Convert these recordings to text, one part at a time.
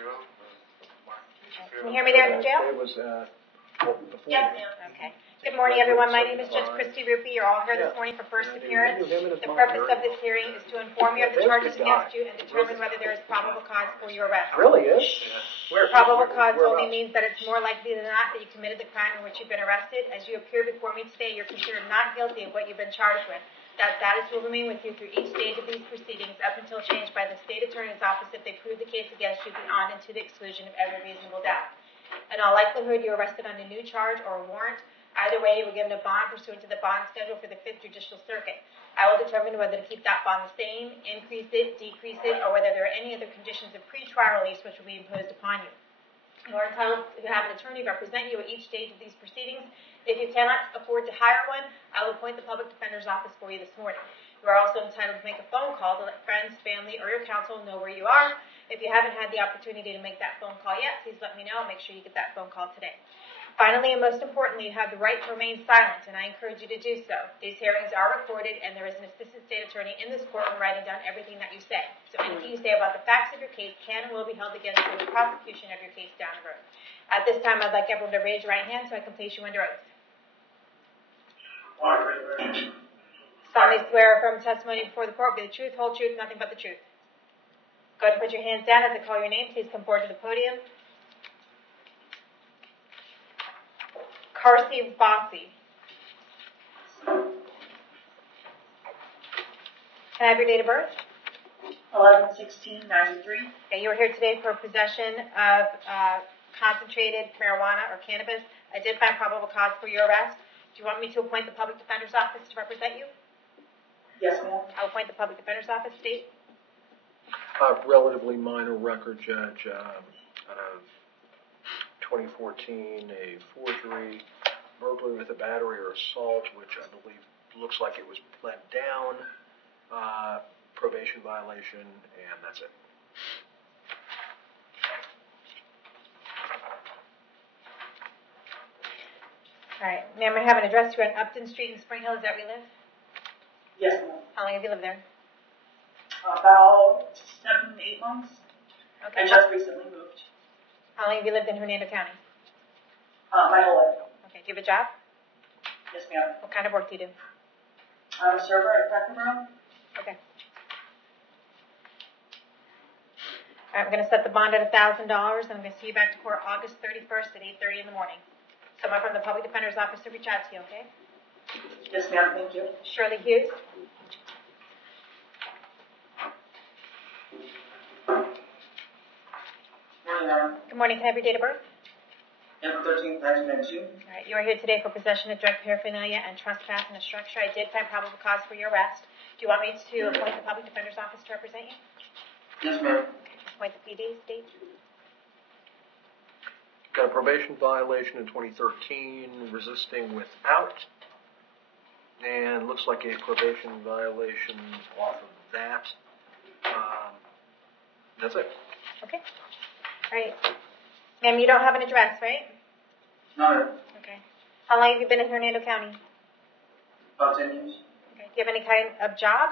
Can you hear me there in the jail? It was, Yes, ma'am. Okay. Good morning, everyone. My name is Judge Christy Ruppe. You're all here this morning for first appearance. The purpose of this hearing is to inform you of the charges against you and determine whether there is probable cause for your arrest. Really is? Probable cause only means that it's more likely than not that you committed the crime in which you've been arrested. As you appear before me today, you're considered not guilty of what you've been charged with. That status will remain with you through each stage of these proceedings up until changed by the state attorney's office if they prove the case against you beyond and to the exclusion of every reasonable doubt. In all likelihood, you're arrested on a new charge or a warrant. Either way, you were given a bond pursuant to the bond schedule for the 5th Judicial Circuit. I will determine whether to keep that bond the same, increase it, decrease it, or whether there are any other conditions of pre-trial release which will be imposed upon you. You are entitled to have an attorney represent you at each stage of these proceedings. If you cannot afford to hire one, I will appoint the Public Defender's Office for you this morning. You are also entitled to make a phone call to let friends, family, or your counsel know where you are. If you haven't had the opportunity to make that phone call yet, please let me know. Make sure you get that phone call today. Finally, and most importantly, you have the right to remain silent, and I encourage you to do so. These hearings are recorded, and there is an assistant state attorney in this courtroom writing down everything that you say. So anything you say about the facts of your case can and will be held against you in the prosecution of your case down the road. At this time, I'd like everyone to raise your right hand so I can place you under oath. Solemnly swear or affirm testimony before the court will be the truth, whole truth, nothing but the truth. Go ahead and put your hands down as I call your name. Please come forward to the podium. Karsi Bossi. Can I have your date of birth? 11/16/93. Okay, you are here today for possession of concentrated marijuana or cannabis. I did find probable cause for your arrest. Do you want me to appoint the Public Defender's Office to represent you? Yes, ma'am. I'll appoint the Public Defender's Office. State. relatively minor record, Judge, out of 2014, a forgery, burglary with a battery or assault, which I believe looks like it was pled down, probation violation, and that's it. All right. Ma'am, I have an address here on Upton Street in Spring Hill. Is that where you live? Yes, ma'am. How long have you lived there? About 7 to 8 months. Okay. I just recently moved. How long have you lived in Hernando County? My whole life. Okay. Do you have a job? Yes, ma'am. What kind of work do you do? I'm a server at Cracker Barrel. Okay. All right, I'm going to set the bond at $1,000, and I'm going to see you back to court August 31st at 8:30 in the morning. Someone from the Public Defender's Office to reach out to you, okay? Yes, ma'am. Thank you. Shirley Hughes. Morning, ma'am. Good morning. Can I have your date of birth? April 13th, 1992. All right, you are here today for possession of drug paraphernalia and trespass in a structure. I did find probable cause for your arrest. Do you want me to appoint the Public Defender's Office to represent you? Yes, ma'am. Appoint the PD, state. Got a probation violation in 2013, resisting without, and looks like a probation violation off of that. That's it. Okay. All right. Ma'am, you don't have an address, right? No, ma'am. Okay. How long have you been in Hernando County? About 10 years. Okay. Do you have any kind of job?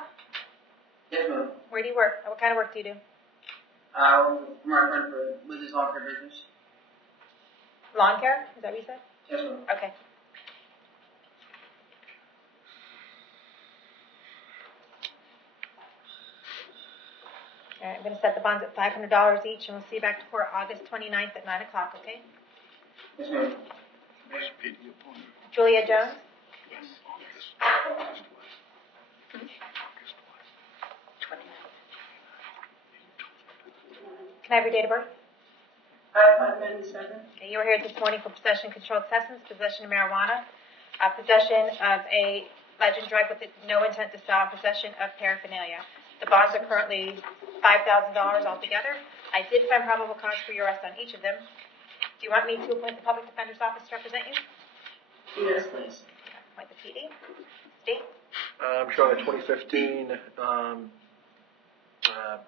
Yes, ma'am. Where do you work? What kind of work do you do? I work for my friend with his lawn care business. Lawn care? Is that what you said? Yes, ma'am. Okay. All right, I'm going to set the bonds at $500 each, and we'll see you back to court August 29th at 9 o'clock, okay? Yes, ma'am. Julia Jones? Can I have your date of birth? 5/5/97. Okay, you were here this morning for possession of controlled substance, possession of marijuana, possession of a legend drug with no intent to sell, and possession of paraphernalia. The bonds are currently $5,000 altogether. I did find probable cause for your arrest on each of them. Do you want me to appoint the Public Defender's Office to represent you? Yes, please. Appoint the PD. State. I'm showing a 2015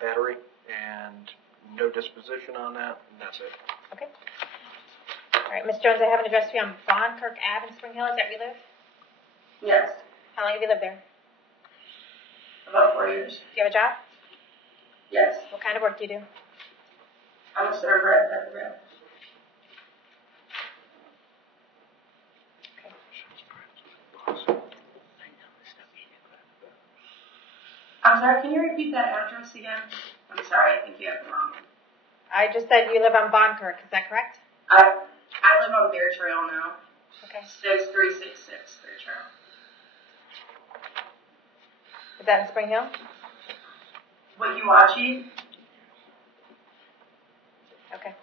battery, and no disposition on that, and that's it. Okay. All right, Ms. Jones, I have an address for you on Bondkirk Ave in Spring Hill. Is that where you live? Yes. How long have you lived there? About 4 years. Do you have a job? Yes. What kind of work do you do? I'm a server at that rail. I'm sorry, can you repeat that address again? I'm sorry, I think you have it wrong. I just said you live on Bondkirk, is that correct? I live on Bear Trail now. Okay. 6366 Bear Trail. Is that in Spring Hill? What you watching? Okay.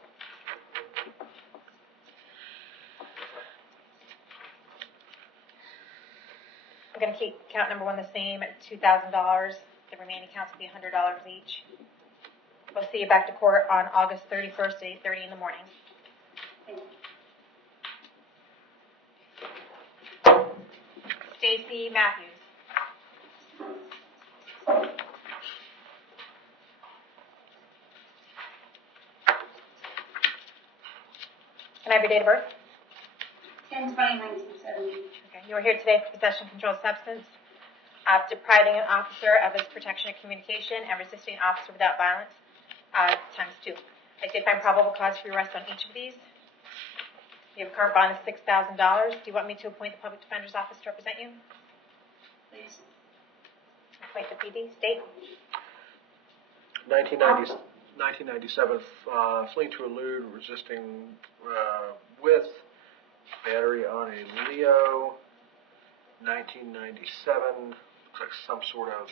I'm going to keep count number 1 the same at $2,000. The remaining counts will be $100 each. We'll see you back to court on August 31st at 8:30 in the morning. Stacy Matthews. Can I have your date of birth? 10/20/1970. Okay. You are here today for possession of controlled substance, depriving an officer of his protection of communication, and resisting an officer without violence, times 2. I did find probable cause for your arrest on each of these. You have a current bond of $6,000. Do you want me to appoint the public defender's office to represent you? Please. Appoint the PD. State. 1997, fleeing to elude, resisting with battery on a Leo. 1997, looks like some sort of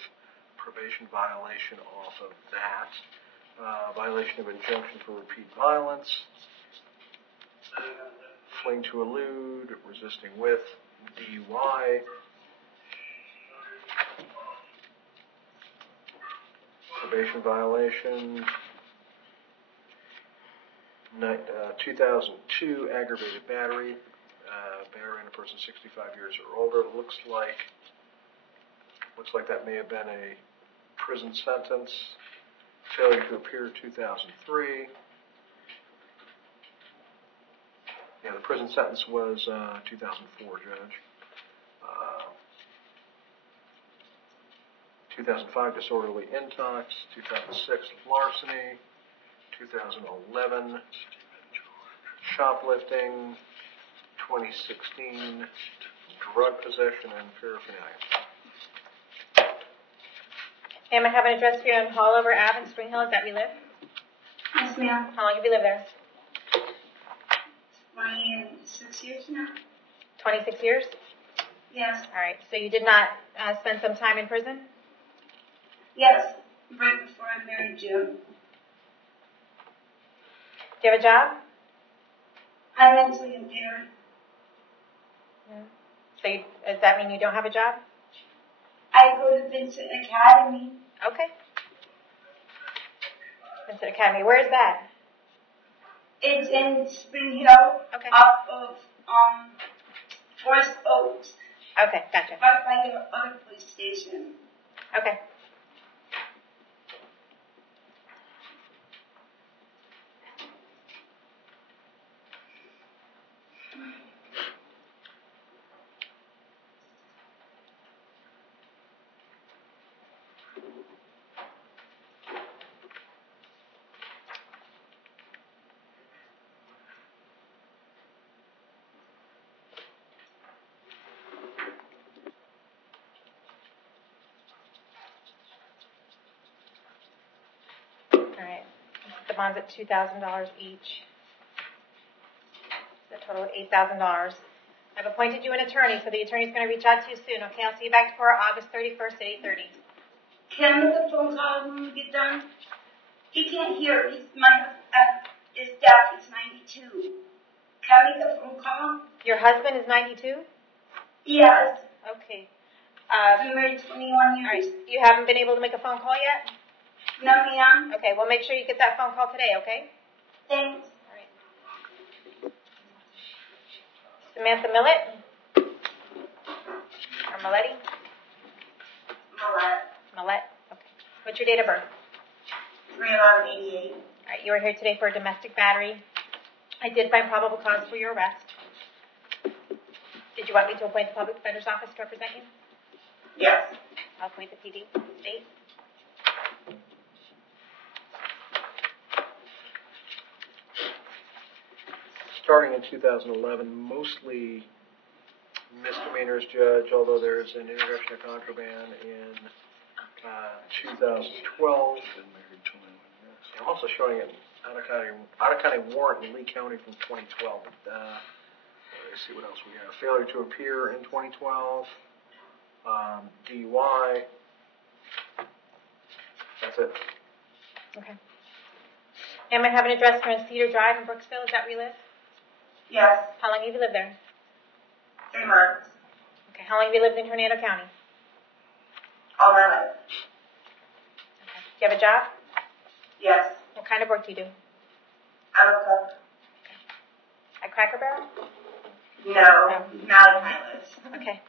probation violation off of that. Violation of injunction for repeat violence. Fleeing to elude, resisting with, DUI. Probation violation. 2002 aggravated battery. Battery on a person 65 years or older. Looks like that may have been a prison sentence. Failure to appear 2003. Yeah, the prison sentence was 2004, Judge. 2005 disorderly intox. 2006 larceny. 2011 shoplifting. 2016 drug possession and paraphernalia. Ma'am, I have an address for you on Hallover Ave in Spring Hill. Is that where you live? Yes, ma'am. How long have you lived there? 26 years now. 26 years? Yes. All right. So you did not spend some time in prison? Yes. Right before I married Jim. Do you have a job? I'm mentally impaired. Yeah. So does that mean you don't have a job? I go to Vincent Academy. Okay. Vincent Academy. Where is that? It's in Spring Hill. Okay. Off of Forest Oaks. Okay, gotcha. Right by your other police station. Okay. All right. The bond's at $2,000 each. The total of $8,000. I've appointed you an attorney, so the attorney's going to reach out to you soon. Okay, I'll see you back to court August 31st at 8:30. Can I make a phone call when we get done? He can't hear. His deaf. He's 92. Can I make a phone call? Your husband is 92? Yes. Okay. I'm married 21 years. All right. You haven't been able to make a phone call yet? No, ma'am. Okay, well, make sure you get that phone call today, okay? Thanks. All right. Samantha Millett? Or Milletti? Millett. Okay. What's your date of birth? 3/11/88. All right, you are here today for a domestic battery. I did find probable cause for your arrest. Did you want me to appoint the public defender's office to represent you? Yes. I'll appoint the PD. State. starting in 2011, mostly misdemeanors, Judge, although there's an introduction of contraband in 2012. I'm also showing an out-of-county warrant in Lee County from 2012. Let's see what else we have. Failure to appear in 2012. DUI. That's it. Okay. Am I have an address for Cedar Drive in Brooksville? Is that where you live? Yes. How long have you lived there? 3 months. Okay. How long have you lived in Hernando County? All my life. Okay. Do you have a job? Yes. What kind of work do you do? I'm a cook. At Cracker Barrel? No, not in my list. Okay.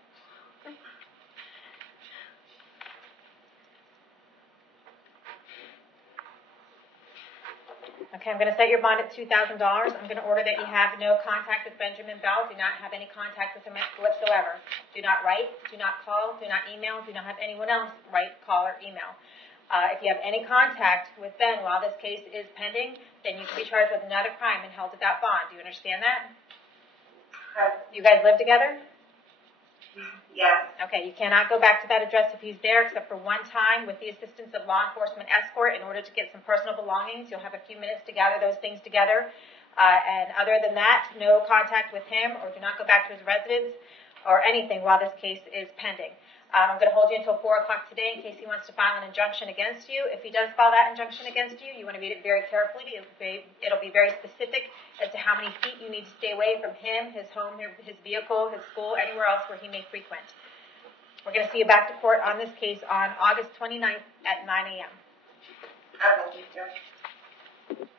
Okay, I'm going to set your bond at $2,000. I'm going to order that you have no contact with Benjamin Bell. Do not have any contact with him whatsoever. Do not write, do not call, do not email, do not have anyone else write, call, or email. If you have any contact with Ben while this case is pending, then you can be charged with another crime and held without bond. Do you understand that? You guys live together? Yes. Okay, you cannot go back to that address if he's there except for one time with the assistance of law enforcement escort in order to get some personal belongings. You'll have a few minutes to gather those things together. And other than that, no contact with him or do not go back to his residence or anything while this case is pending. I'm going to hold you until 4 o'clock today in case he wants to file an injunction against you. If he does file that injunction against you, you want to read it very carefully. It'll be very specific as to how many feet you need to stay away from him, his home, his vehicle, his school, anywhere else where he may frequent. We're going to see you back to court on this case on August 29th at 9 a.m. Okay, thank you.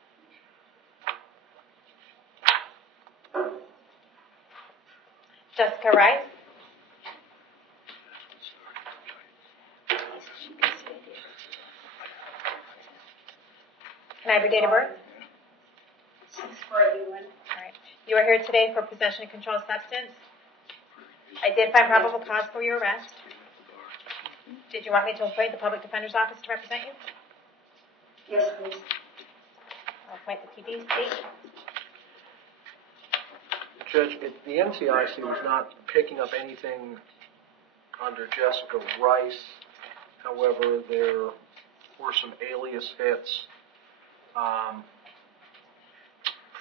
Jessica Rice. Can I have your date of birth? 6/4/81. All right. You are here today for possession of controlled substance. I did find probable cause for your arrest. Did you want me to appoint the public defender's office to represent you? Yes, please. I'll appoint the PD. State. Judge, the NCIC was not picking up anything under Jessica Rice. However, there were some alias hits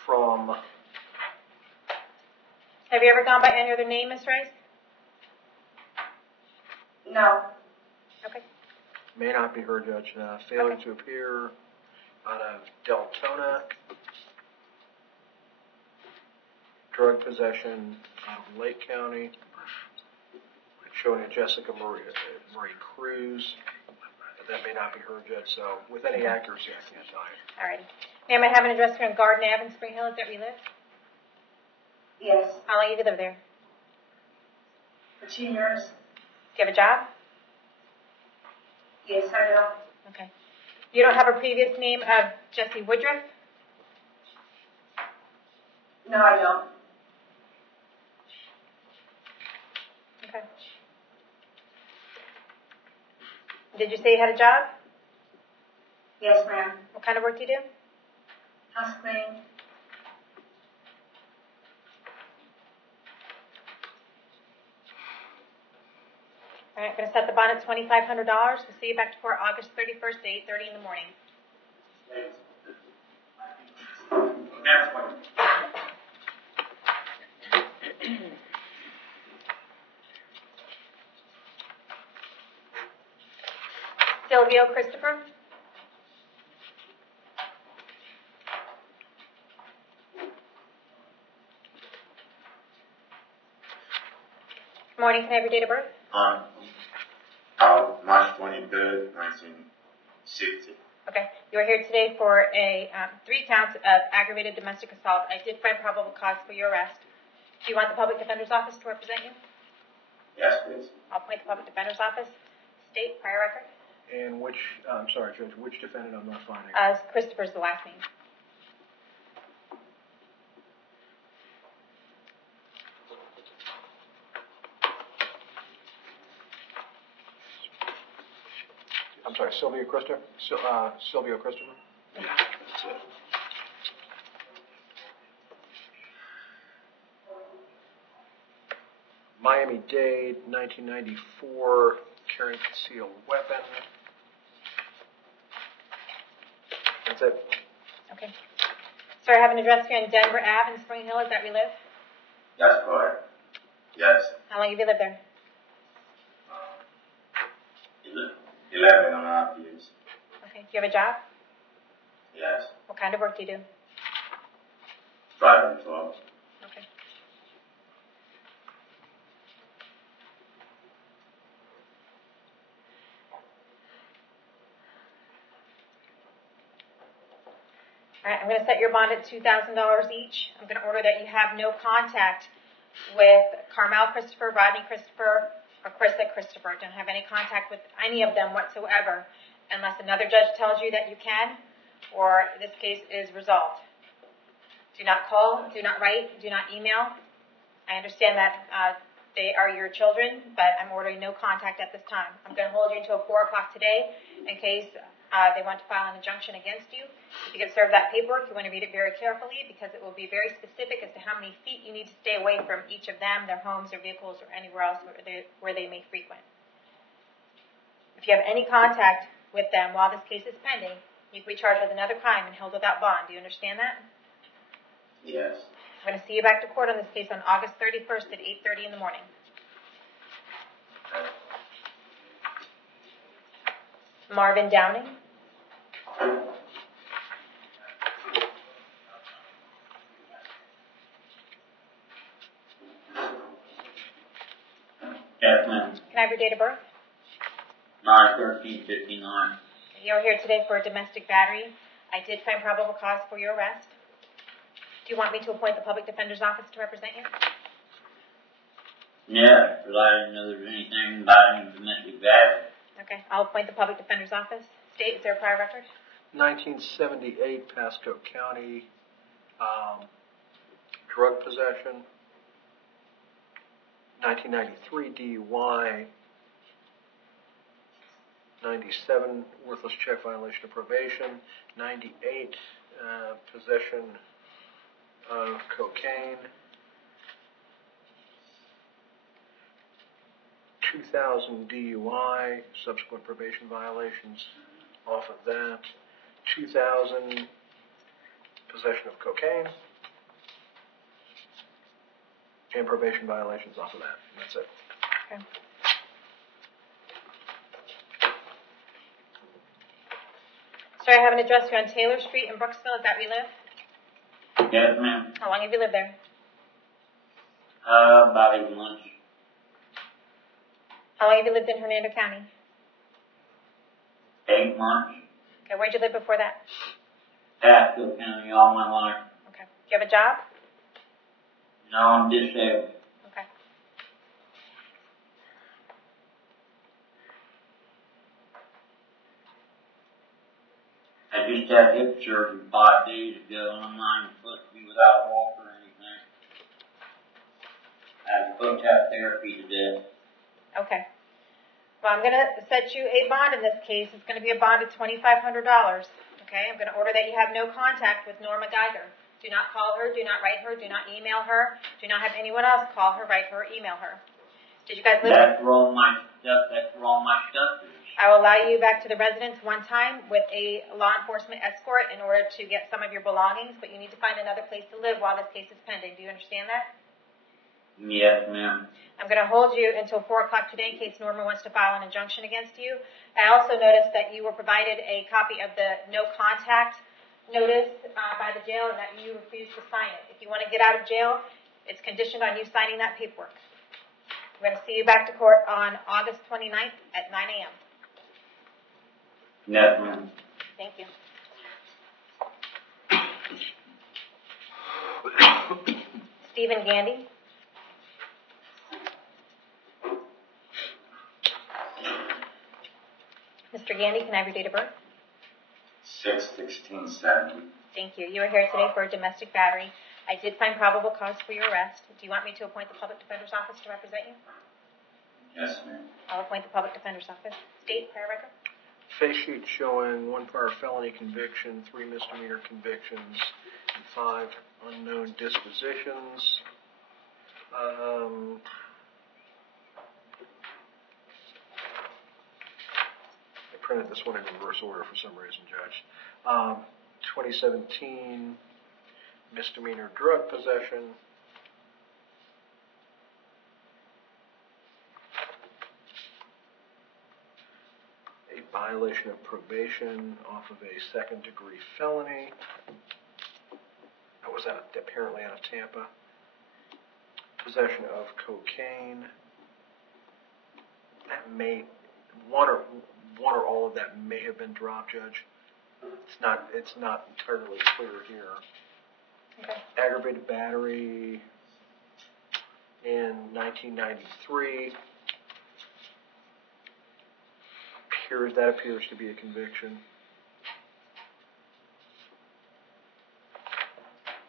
from... Have you ever gone by any other name, Ms. Rice? No. Okay. May not be her, Judge. Failure to appear out of Deltona. Drug possession out of Lake County. Showing a Jessica Marie Cruz. That may not be her, Judge, so with any accuracy, I can't tell you. All right. Ma'am, I have an address here in Garden Ave in Spring Hill. Is that where you live? Yes. How long have you lived there? For 2 years. Do you have a job? Yes, I do. Okay. You don't have a previous name of Jesse Woodruff? No, I don't. Okay. Did you say you had a job? Yes, ma'am. What kind of work do you do? House cleaning. All right, I'm going to set the bond at $2,500. We'll see you back to court August 31st at 8:30 in the morning. Silvio Christopher. Good morning. Can I have your date of birth? March 23rd, 1960. Okay. You are here today for a 3 counts of aggravated domestic assault. I did find probable cause for your arrest. Do you want the public defender's office to represent you? Yes, please. I'll appoint the public defender's office. State, prior record. And which, I'm sorry, Judge, which defendant I'm not finding? Christopher's the last name. I'm sorry, Sylvia Christopher? Sylvia Christopher? Yeah, that's it. Miami-Dade, 1994, carrying concealed weapon. That's it. Okay. Sir, I have an address here in Denver Ave in Spring Hill. Is that where you live? That's correct. Yes. How long have you lived there? 11.5 years. Okay. Do you have a job? Yes. What kind of work do you do? Driving club. Okay. All right, I'm going to set your bond at $2,000 each. I'm going to order that you have no contact with Carmel Christopher, Rodney Christopher, or Chrissa Christopher. Don't have any contact with any of them whatsoever unless another judge tells you that you can, or this case is resolved. Do not call, do not write, do not email. I understand that they are your children, but I'm ordering no contact at this time. I'm going to hold you until 4 o'clock today in case they want to file an injunction against you. If you get served that paperwork, you want to read it very carefully because it will be very specific as to how many feet you need to stay away from each of them, their homes, their vehicles, or anywhere else where they may frequent. If you have any contact with them while this case is pending, you can be charged with another crime and held without bond. Do you understand that? Yes. I'm going to see you back to court on this case on August 31st at 8:30 in the morning. Marvin Downing. Yes, ma'am. Can I have your date of birth? 9/13/59. You're here today for a domestic battery. I did find probable cause for your arrest. Do you want me to appoint the public defender's office to represent you? Yeah, because I didn't know there was anything about any domestic battery. Okay, I'll appoint the public defender's office. State, is there a prior record? 1978, Pasco County, drug possession. 1993, DUI. 97, worthless check, violation of probation. 98, possession of cocaine. 2000 DUI, subsequent probation violations off of that. 2000 possession of cocaine. And probation violations off of that. That's it. Okay. Sir, I have an address here on Taylor Street in Brooksville. Is that where you live? Yes, ma'am. How long have you lived there? About 8 months. How long have you lived in Hernando County? 8 months. Okay, where'd you live before that? Pasco County all my life. Okay. Do you have a job? No, I'm disabled. Okay. I just had hip surgery 5 days ago, and I'm not even supposed to be without a walker or anything. I had foot tap therapy today. Okay. Well, I'm going to set you a bond in this case. It's going to be a bond of $2,500. Okay? I'm going to order that you have no contact with Norma Geiger. Do not call her. Do not write her. Do not email her. Do not have anyone else call her, write her, or email her. Did you guys live? That's where all my stuff. That's where all my stuff is. I will allow you back to the residence one time with a law enforcement escort in order to get some of your belongings, but you need to find another place to live while this case is pending. Do you understand that? Yes, ma'am. I'm going to hold you until 4 o'clock today in case Norma wants to file an injunction against you. I also noticed that you were provided a copy of the no contact notice by the jail and that you refused to sign it. If you want to get out of jail, it's conditioned on you signing that paperwork. We're going to see you back to court on August 29th at 9 a.m. Yes, ma'am. Thank you. Stephen Gandy. Mr. Gandy, can I have your date of birth? 6/16/70. Thank you. You are here today for a domestic battery. I did find probable cause for your arrest. Do you want me to appoint the public defender's office to represent you? Yes, ma'am. I'll appoint the public defender's office. State, prior record? Face sheet showing 1 prior felony conviction, 3 misdemeanor convictions, and 5 unknown dispositions. printed this one in reverse order for some reason, Judge. 2017 misdemeanor drug possession. A violation of probation off of a second-degree felony. That was apparently out of Tampa. Possession of cocaine. That may one or all of that may have been dropped, Judge. It's not entirely clear here. Okay. Aggravated battery in 1993. That appears to be a conviction.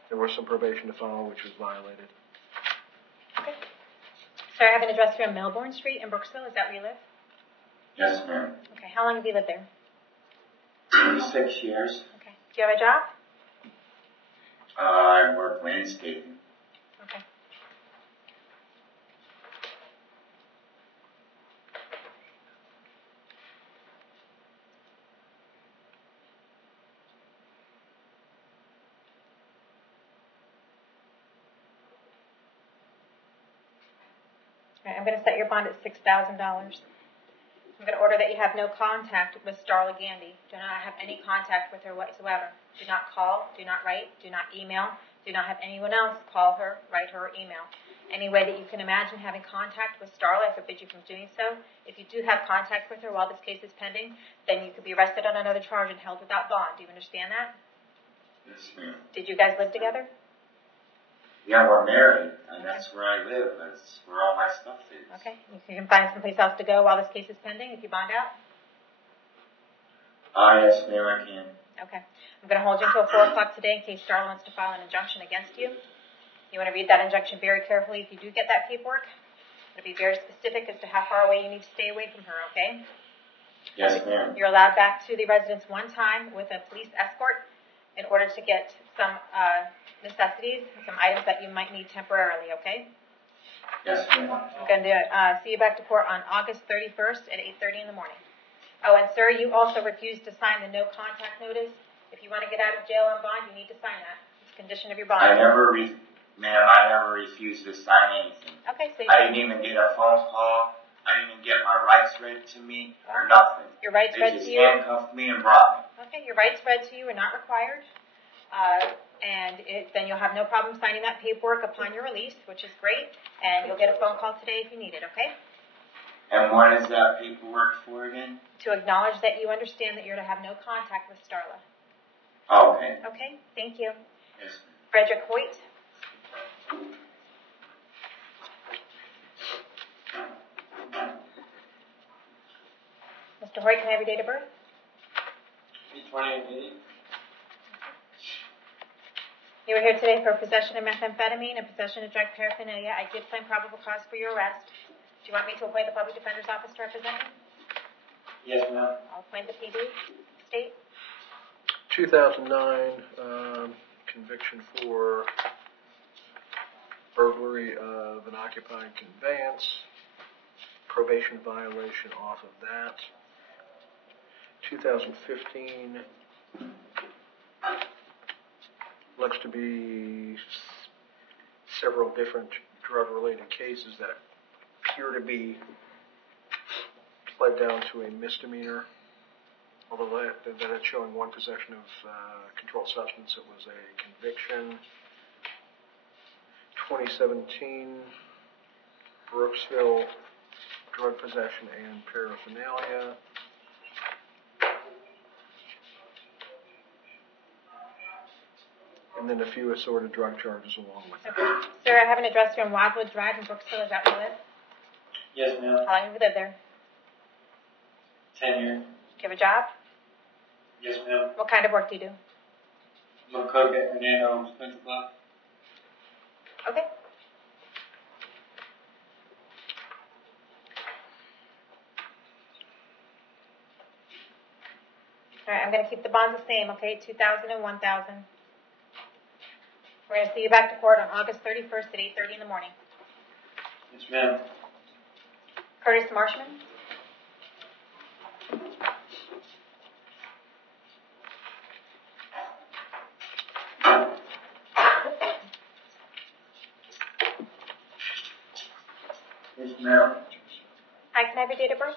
There was some probation to follow, which was violated. Okay. Sir, I have an address here on Melbourne Street in Brooksville. Is that where you live? Yes, ma'am. Okay. How long have you lived there? 26 years. Okay. Do you have a job? I work landscaping. Okay. All right, I'm going to set your bond at $6,000. I'm going to order that you have no contact with Starla Gandy. Do not have any contact with her whatsoever. Do not call, do not write, do not email, do not have anyone else call her, write her, or email. Any way that you can imagine having contact with Starla, I forbid you from doing so. If you do have contact with her while this case is pending, then you could be arrested on another charge and held without bond. Do you understand that? Yes, ma'am. Did you guys live together? Yeah, we're married, and that's where I live. That's where all my stuff is. Okay. You can find someplace else to go while this case is pending if you bond out? Yes, ma'am, I can. Okay. I'm going to hold you until 4 o'clock today in case Starla wants to file an injunction against you. You want to read that injunction very carefully if you do get that paperwork. It'll be very specific as to how far away you need to stay away from her, okay? Yes, ma'am. You're allowed back to the residence one time with a police escort in order to get some necessities, some items that you might need temporarily, okay? Yes, ma'am. I'm going to see you back to court on August 31st at 8:30 in the morning. Oh, and sir, you also refused to sign the no contact notice. If you want to get out of jail on bond, you need to sign that. It's a condition of your bond. I never refused to sign anything. Okay, so I didn't even get a phone call. I didn't even get my rights read to me or nothing. Your rights read to you? They just handcuffed me and brought me. Okay, your rights read to you are not required. Then you'll have no problem signing that paperwork upon your release, which is great, and you'll get a phone call today if you need it, okay? And what is that paperwork for again? To acknowledge that you understand that you're to have no contact with Starla. Oh, okay. Okay, thank you. Yes. Frederick Hoyt. Mr. Hoyt, can I have your date of birth? 2880. You were here today for possession of methamphetamine and possession of drug paraphernalia. I did find probable cause for your arrest. Do you want me to appoint the public defender's office to represent you? Yes, ma'am. I'll appoint the PD. State. 2009 conviction for burglary of an occupied conveyance. Probation violation off of that. 2015 looks to be several different drug-related cases that appear to be pled down to a misdemeanor. Although that it's showing one possession of controlled substance, it was a conviction. 2017 Brooksville drug possession and paraphernalia. And then a few assorted drug charges along with that. Okay. Sir, I have an address here on Wildwood Drive in Brooksville. Is that where you live? Yes, ma'am. How long have you lived there? 10 years. Do you have a job? Yes, ma'am. What kind of work do you do? I'm a cook at Fernando's Country Club. Okay. All right, I'm going to keep the bonds the same, okay? 2,000 and 1,000. We're going to see you back to court on August 31st at 8:30 in the morning. Yes, ma'am. Curtis Marshman. Maryland. Hi, can I have your date of birth?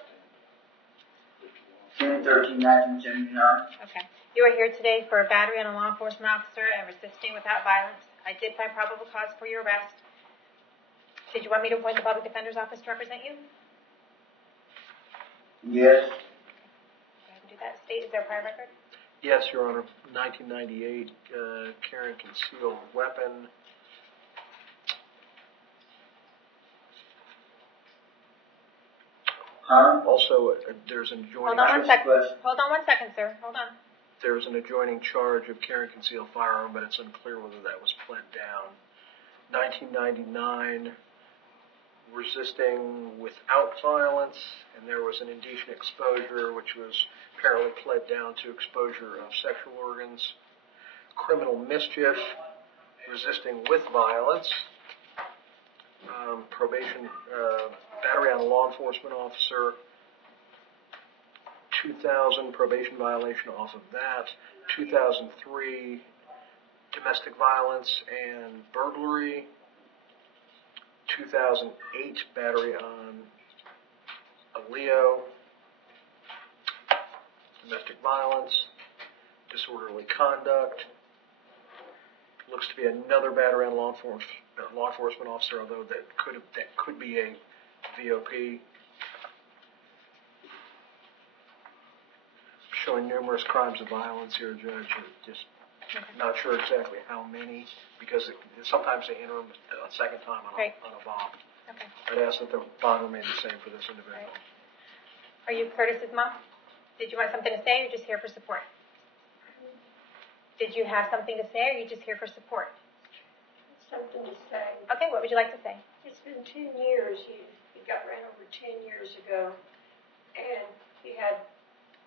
10/13/1979. Okay. You are here today for a battery on a law enforcement officer and resisting without violence. I did find probable cause for your arrest. Did you want me to appoint the public defender's office to represent you? Yes. Go ahead and do that. State, is there a prior record? Yes, Your Honor. 1998, carrying concealed weapon. Huh? Also, there's an adjoining. Hold on one second. Question. Hold on 1 second, sir. Hold on. There's an adjoining charge of carrying concealed firearm, but it's unclear whether that was pled down. 1999, resisting without violence, and there was an indecent exposure, which was apparently pled down to exposure of sexual organs. Criminal mischief, resisting with violence. Probation, battery on a law enforcement officer. 2000, probation violation off of that. 2003, domestic violence and burglary. 2008, battery on a Leo. Domestic violence, disorderly conduct. Looks to be another battery on a law enforcement officer, although that could be a VOP. Showing numerous crimes of violence here, Judge. Just not sure exactly how many, because sometimes they enter them a second time on a bond. Okay. I'd ask that the bond remain the same for this individual. Right. Are you Curtis's mom? Did you want something to say, or are you just here for support? Did you have something to say, or are you just here for support? Something to say. Okay, what would you like to say? It's been 10 years. He got ran over 10 years ago, and he had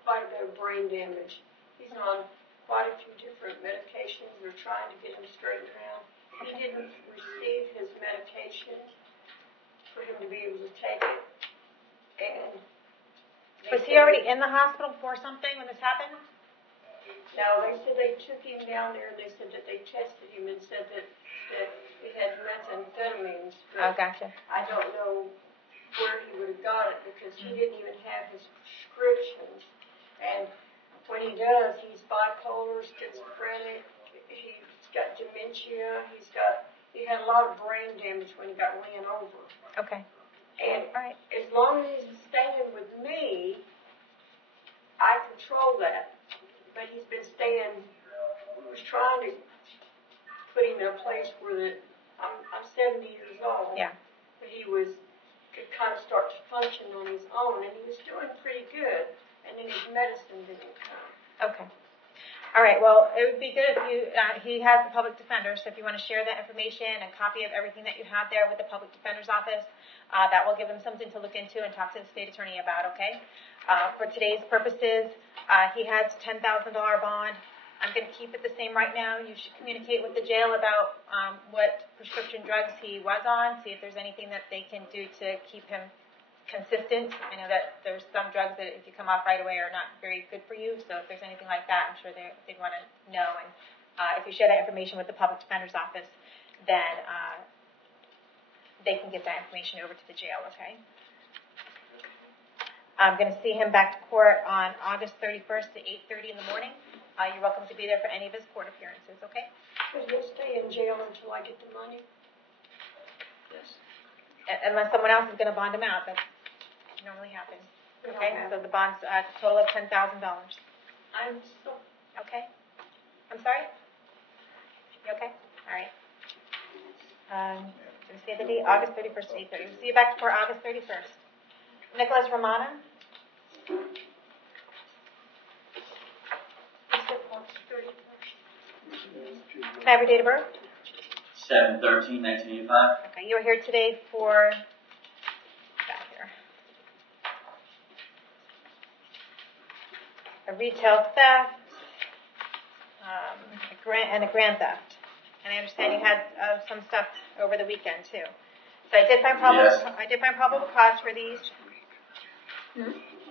quite a bit of brain damage. He's on quite a few different medications. They're trying to get him straightened around. He didn't receive his medication for him to be able to take it. And Was he already in the hospital for something when this happened? No, they said they took him down there and they said that they tested him and said that he had methamphetamines. Oh, gotcha. I don't know where he would have got it because he didn't even have his prescriptions. And when he does, he's bipolar, schizophrenic, he's got dementia, he had a lot of brain damage when he got ran over. Okay. And Right. as long as he's staying with me, I control that. But he's been staying, we was trying to put him in a place where I'm 70 years old. Yeah. But he could kind of start to function on his own, and he was doing pretty good, and then his medicine didn't come. Okay. All right. Well, it would be good if you, he has the public defender, so if you want to share that information and copy of everything that you have there with the public defender's office, that will give him something to look into and talk to the state attorney about, okay? For today's purposes, he has a $10,000 bond. I'm going to keep it the same right now. You should communicate with the jail about what prescription drugs he was on, see if there's anything that they can do to keep him consistent. I know that there's some drugs that if you come off right away are not very good for you, so if there's anything like that, I'm sure they'd want to know. And if you share that information with the public defender's office, then they can get that information over to the jail, okay? I'm going to see him back to court on August 31st at 8:30 in the morning. You're welcome to be there for any of his court appearances, okay? But he'll stay in jail until I get the money? Yes. Unless someone else is going to bond him out. That normally happens. Okay? So the bond's a total of $10,000. I'm so... Okay? I'm sorry? You okay? All right. Did we say the date? August 31st at 8:30. We'll see you back to court August 31st. Nicholas Romana? Can I have your date of birth? 7/13/1985. Okay, you are here today for a retail theft, a grand theft. And I understand you had some stuff over the weekend too. So I did find probable cause for these.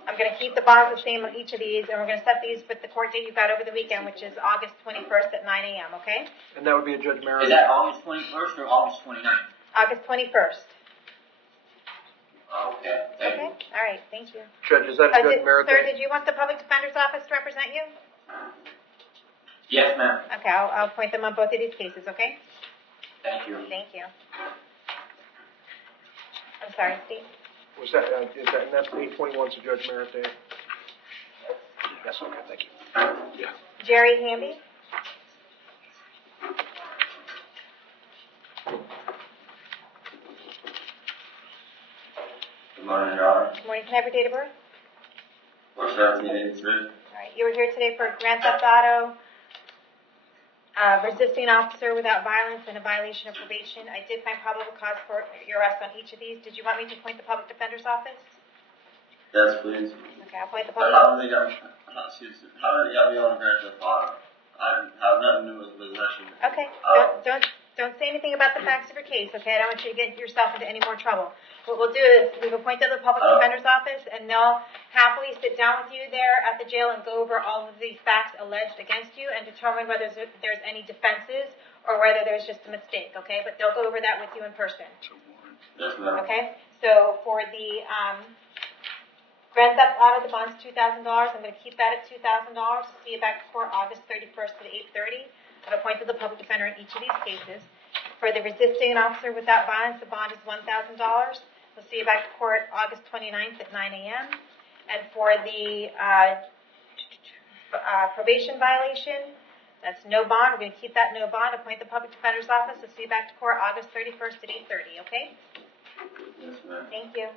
I'm going to keep the bonds the same on each of these, and we're going to set these with the court date you got over the weekend, which is August 21st at 9 a.m., okay? And that would be a Judge Merritt. Is that August 21st or August 29th? August 21st. Okay, thank Okay, you. all right, thank you. Judge, is that a Judge Merite? Sir, did you want the Public Defender's Office to represent you? Yes, ma'am. Okay, I'll appoint them on both of these cases, okay? Thank you. Thank you. I'm sorry, Steve? Was that, and that's 8/21's a Judge Merite day? Yes, okay, thank you. Yeah. Jerry Hamby? Good morning, Your Honor. Good morning, can I have your date of birth? 4/17/83. All right, you were here today for Grand Theft Auto, resisting an officer without violence, and a violation of probation. I did find probable cause for your arrest on each of these. Did you want me to appoint the Public Defender's Office? Yes, please. Okay, I'll appoint the But public. how did they get me on a Grand Theft Auto? I have nothing to do with possession. Okay, don't say anything about the facts of your case, okay? I don't want you to get yourself into any more trouble. What we'll do is, we've appointed the Public Defender's Office, and they'll happily sit down with you there at the jail and go over all of these facts alleged against you and determine whether there's any defenses or whether there's just a mistake, okay? But they'll go over that with you in person. Yes, ma'am. Okay, so for the Grand Theft Auto, the bond's $2,000. I'm going to keep that at $2,000. See you back before August 31st at 8:30. I've appointed the public defender in each of these cases. For the resisting an officer without violence, the bond is $1,000. We'll see you back to court August 29th at 9 a.m. And for the probation violation, that's no bond. We're going to keep that no bond. Appoint the public defender's office. We'll see you back to court August 31st at 8:30. Okay? Yes, ma'am. Thank you.